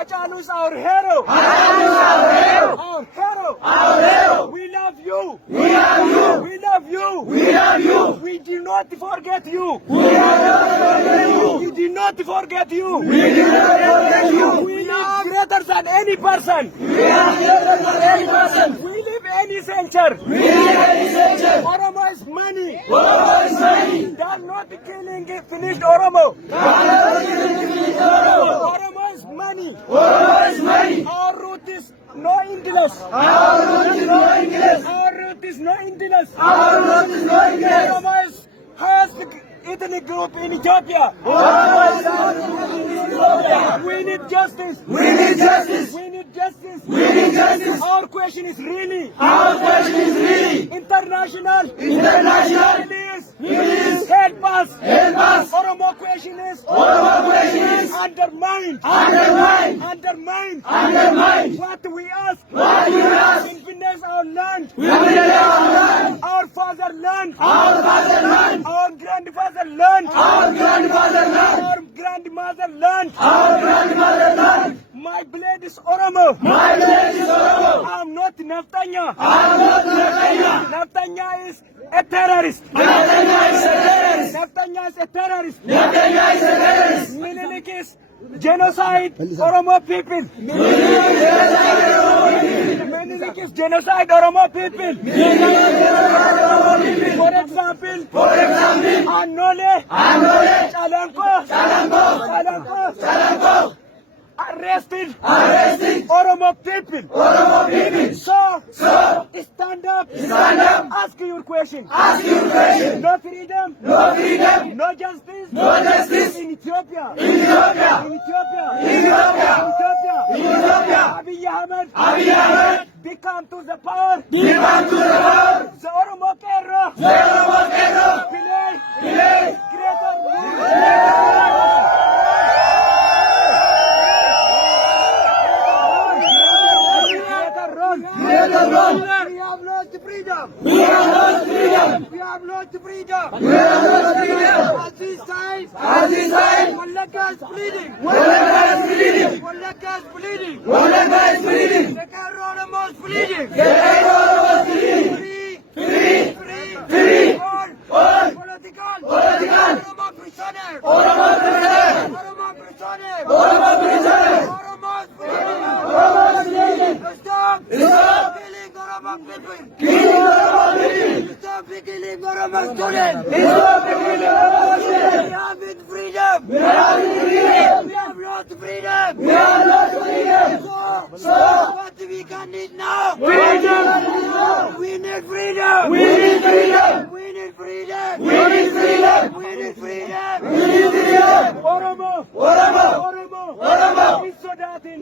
Hachalu is our hero. Hachalu is our hero. Our hero. Our hero. We love you. We love you. We love you. We love you. We do not forget you. We do not forget you. We do not forget you. We do not forget you. We live greater than any person. We are greater than any person. We live any center. We live any center. Oromo is money. Oromo is money. They are not killing finished Oromo. Oromo is money. Oromo is money. Our root is no English. Our root is no English. Our root is no English. Our root is no English. Oromo is highest ethnic group in Ethiopia. Oromo is in Ethiopia. We need justice. We need justice. We need justice. We need justice. Our question is really Our question is really international. international. Please help us. Help us. Oromo question is Oromo question is undermined. undermined. Undermined. Undermined. What we ask. What we ask. Independence our land. We will land. Our fatherland. Our fatherland. Our grandfatherland. Our grandfatherland. Our grandmotherland. Our grandmotherland. My blood is Oromo. My blood is Oromo. I'm not Naftanya. I'm not Naftanya. Naftanya is a terrorist. Naftanya is a terrorist. Naftanya is a terrorist. Naftanya is a terrorist. Menelik is genocide Oromo people. Menelik is genocide Oromo people. For example, Anole, Chalanko, arrested Oromo people. So, stand up, ask your question. No freedom, no justice, in Ethiopia. Abiy Ahmed, become to the power. The Oromo Kero, play greater role. We have lost freedom. We have lost freedom. We have lost freedom. We have lost freedom. At this time, Wallaka is bleeding. Wallaka is bleeding. Wallaka is bleeding. Wallaka is bleeding. The Oromo is bleeding. The Oromo is bleeding. Free. All. Political. Oromo prisoner. Oromo prisoner. Oromo prisoner. Oromo is bleeding. Oromo is bleeding. Stop killing Oromo people. Stop killing Oromo students. Stop killing Oromo students. We have in freedom. We have lost freedom. So what we can need now? We need freedom. Oromo. Isodatin.